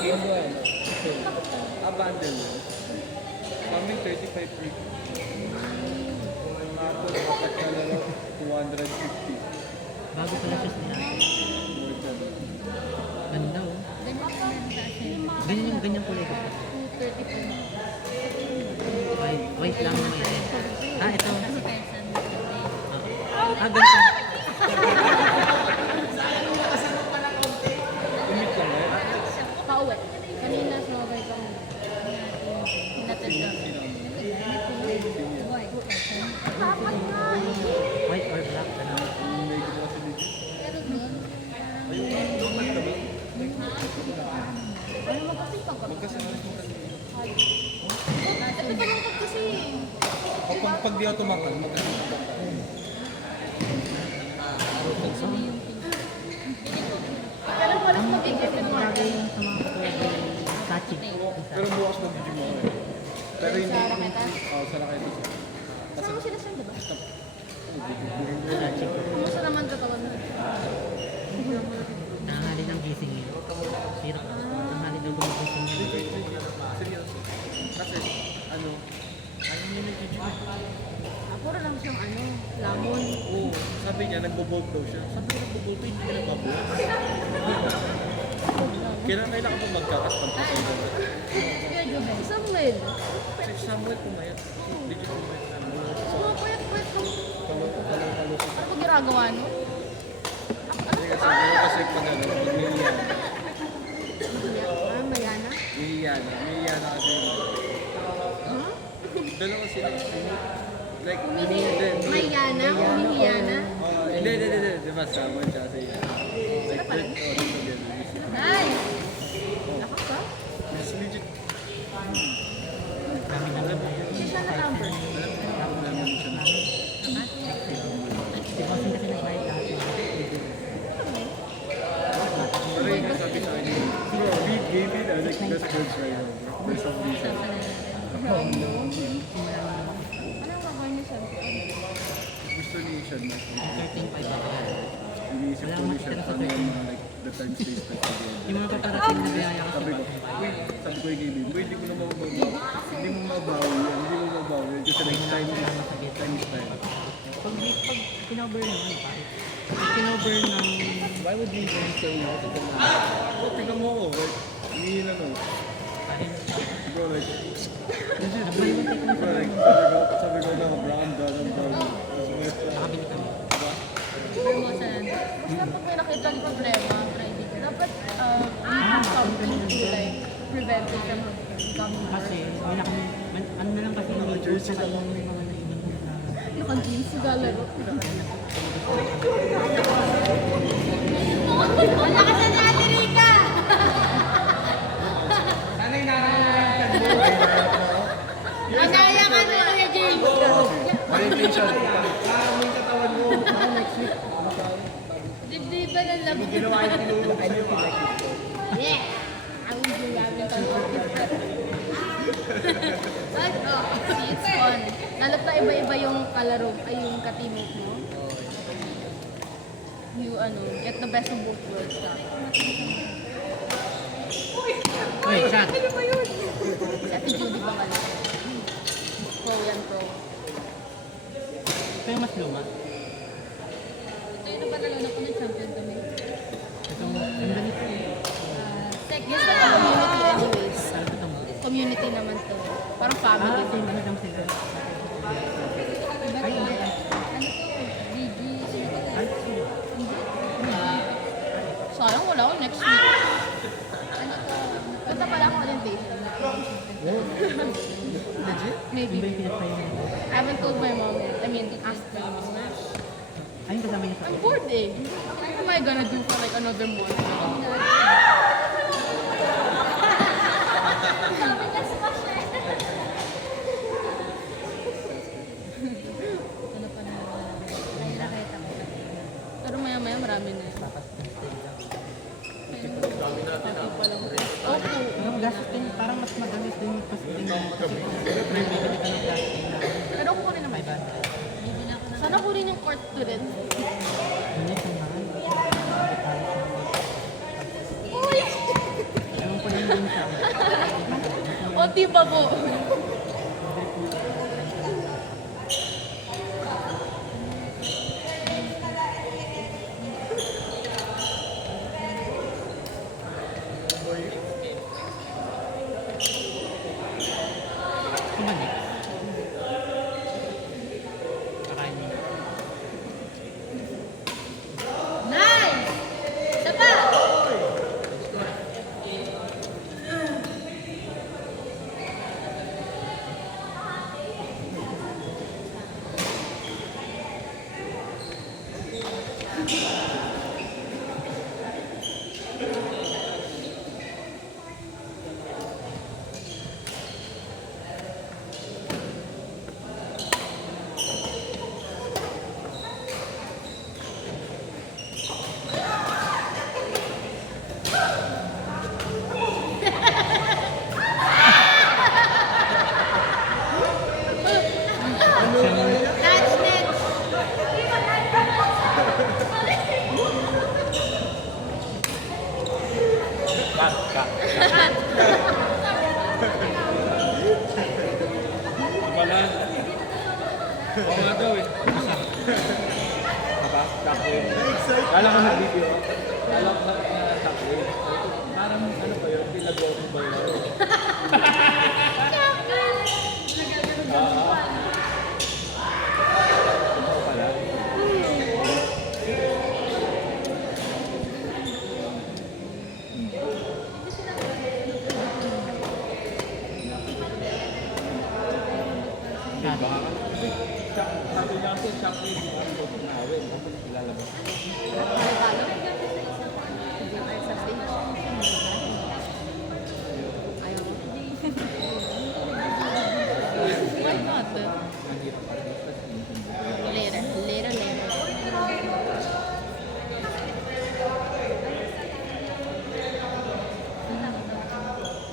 Ano ano? Abandoned. Kami 35 free. Tapos apat na laro, 250. Bago pala siya sila. More than. Ganda oh. Ganyan yung ganyang kulay ko. 230 po. White lang naman yun. Ah, ito. Kasi kaya saan Ah, ganito. Limit lang eh. pauwi. Kanina sumabay kami. Hinatid ka. Dapat nga eh. White or black. Ano? May gusto kasi dito. Pero doon, ayaw magkasipag ka. Magkasama mo kasi. Ito pa lang kasi. Pag di ako tumakal, magkasama ka. Pero walang magiging Ang bagay yung sa mga kulay. Tachi. Pero bukas na video mo ako eh. Pero hindi. Sa Raketa? Oo, sa Raketa. Kasama sila siya, diba? Tachi. Kumusta naman katawan mo? Nanghali ng gising yun. Hirap. Nanghali ng gumagising yun. Seryoso. Kasi, ano niya nag-video. Puro lang siyang lamon. Oo, sabi niya, nagbo-bolt daw siya. Sabi niya, nagbo-bolt, hindi ka nagbabolt. Kailangan pa magkakas pag tutuloy. Kaya Jube, Samuel. Si Samuel pumayat. Hindi siya pumayat. Sumapayat-payat ka. Kalo. Ano ko ginagawa no? Kasi pag ano, pag may iyan. Mayana? May iyan kasi. Huh? Dalawa sila. Like, Mayana? Humihiyana? Hindi. Diba, Samuel siya si like, pala? Ay! Lakas ka? It's legit. Hindi siya na-number. Alam namin siya na. Si Bossing kasi nagbayad dati. Pero yung sabi sa akin, bro, beat David are like best friends right now, bro. For some reason. Anong gagawin niya siya? Gusto ni Sean na. 13.5. Iniisip ko ni Sean paano yung mga like the time space spent together. Yung mga paparating na biyaya kasi. Sabi ko kay David, boy, hindi mo na mababawi. Hindi mo mabawi. Kasi like time is time. Pag kinover naman, pare. Pag kinover ng... Why would we even say no to the man? Oh, tingnan mo ako. Like, hindi na no. Bro, like, legit, bro, like, sabi ko na, brown, brown. Nakabili kami. Pero mo siya. Basta pag may nakita ng problema, dapat we do something to like prevent it from coming Kasi, back. wala kami... Ano na lang kasi yung jersey lang yung mga naiwan ko na... Naka-jeans sa galero. Wala ka sa dati, Rika! Sana'y nararamdaman mo. Manaya ka na Kuya James! Orientation. May katawan mo. Next week. Dibdiban ng labi. Ginawa yung tinulong. I know you like it. Yeah! I will do that with But, see, it's fun. Lalo't na iba-iba yung kalaro, ay yung ka-teammate mo. You, get the best of both worlds ka. Wait, chat. Ano ba yun? Si Ate Judy ba ka Pro yan, pro. Ito yung mas luma. Ito yun ba nalala ko ng champion kami? Ito, ang ganito eh. Yes, na community anyways. Talaga itong... Community naman to. Parang family. same ano lang sila. Ay, hindi. Ano to? GG. Ay, sige. Sayang wala ako next week. Ano to? Punta pala ako orientation. Legit? Maybe. Yung ba yung pinagpayo na ito? I haven't told my mom yet. I mean, asked my mom. Ay, yung kasama niya sa... I'm bored eh. What am I gonna do for like another month? Ano pa na? Ay, nakita ko. Pero maya-maya marami na. Tapas ng stay lang. Opo. Pero gastos din, parang mas madalas din yung pas din. Kasi may bibili ka ng gas din na Pero ako rin naman. 500. Sana ko rin yung court to rin. Hindi, sa mahal. Uy! Ewan ko lang Konti pa po. Kumalik. Kakain mo. Nice! Isa pa! Catch net! Balan. Oo nga daw eh. Aba, shockwave. Kala ko nag-video. Kala ko na shockwave. Parang ano ba yun? Pinag-walking ba yun? Ito pala. Diba? Sabi niya kasi shockwave yung parang gusto na awin. Tapos ilalabas. Why not? Ang hirap pa rin. Later. Later, later.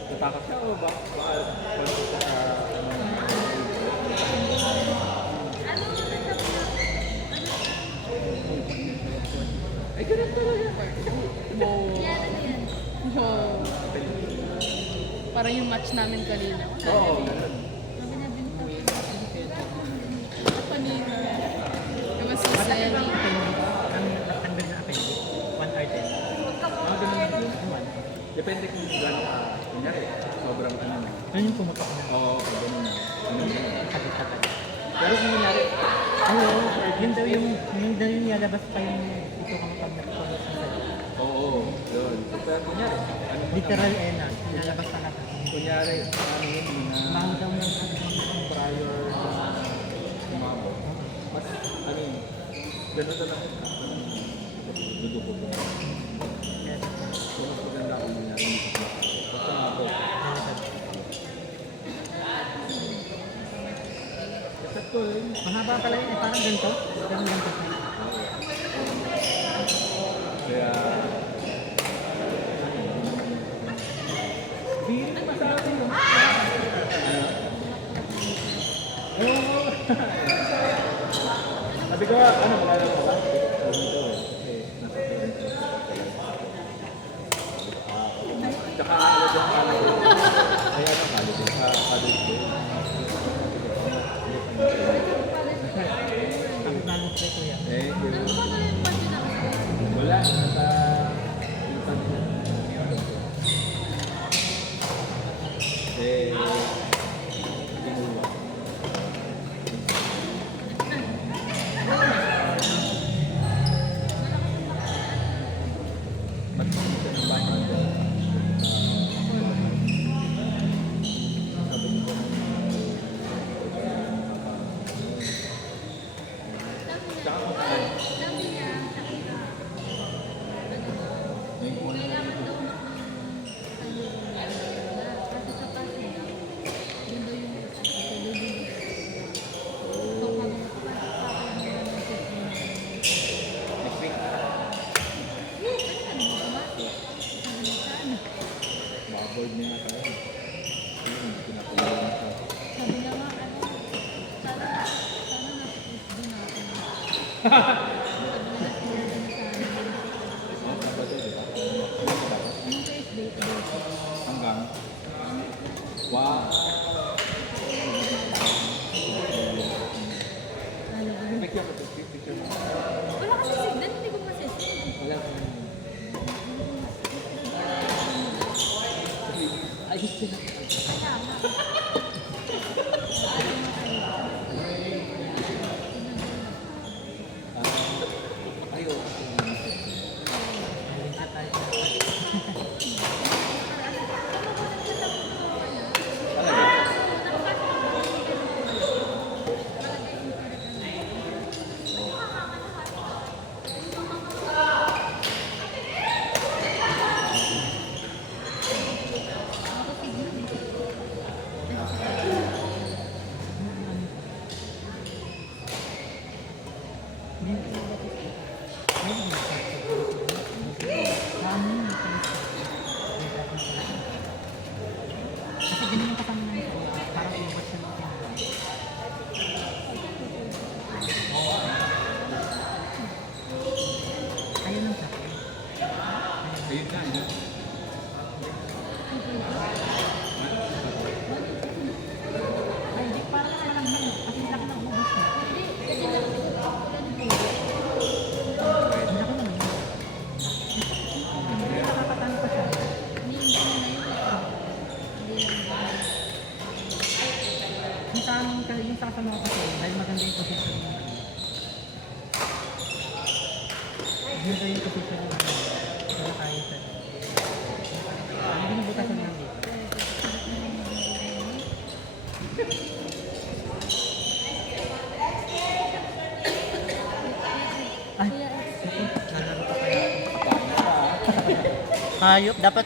Natakot siya o ba? Baka konti siya sa ay, ganun talaga. Yan, ano yan? Wow. Parang yung match namin kanina. Oo, ganun. Kanina. It was so Ang silly. nakandag na appendix. 1 or 10. Mga ganun lang yun. Depende kung gano'n ka. Kunyari, sobrang ano na. Ano yung pumutok na? Oo, ganun na. Ganun na. Tagal-tagal. Pero kung kunyari, Oo, yun daw yung nilalabas pa yung ito kang pag-nagpapalabas sa oo, yun. Pero kunyari, ano ba literal na, nilalabas talaga. kunyari, ano yun, Mahal na daw yung prior umabot. Mas, ano yun, gano'n talaga. Dudugo ko. So, mas maganda kung nangyari dito. Basta umabot. Except ko yun. Mahaba pala yun, eh, parang ganito. Parang ganito. Kaya, hindi pa sa akin yun. Oo. Sabi ko, ano, malala ko ba? Dito eh. Kasi nasa parents ko. Tsaka ano dyan ka lang. Kaya na college. College ko. Ang bago sa kuya. Eh, Ano ba na yung match namin? wala. Nasa infant ko. Eh, kinuha. Magpapita ng bahay ko. Sabi ko, tsaka kung saan, Sabi niya, may una na kailangan dito. daw kasi sa pasin daw, yun daw yung Next week, baboard niya tayo. Hindi pinapalawan siya. Sabi niya nga, sana nasa-SD natin. Oh, Sabado, di ba? Anong first date? Hanggang Wow. Picture mo, picture mo. Wala kasi signal, hindi ko masisig. Wala ka naman. Ayos sila. Ayo. Galing sa tayo. Kasi ganun yung kasama namin ko. Parang umabot siya ng ayaw lang siya. Ayun na, ayun. Ay, hindi, parang walang yan. Kasi laki ng ubos niya. Kasi nakikita Laki naman yun. Hindi nakakatano pa siya. Yung sa kasama ko kasi, dahil maganda yung position niya. Maganda yung position niya. Wala tayo sa... Hindi nabutasan niya dito. Ay, lalaro pa kaya. Hayop, dapat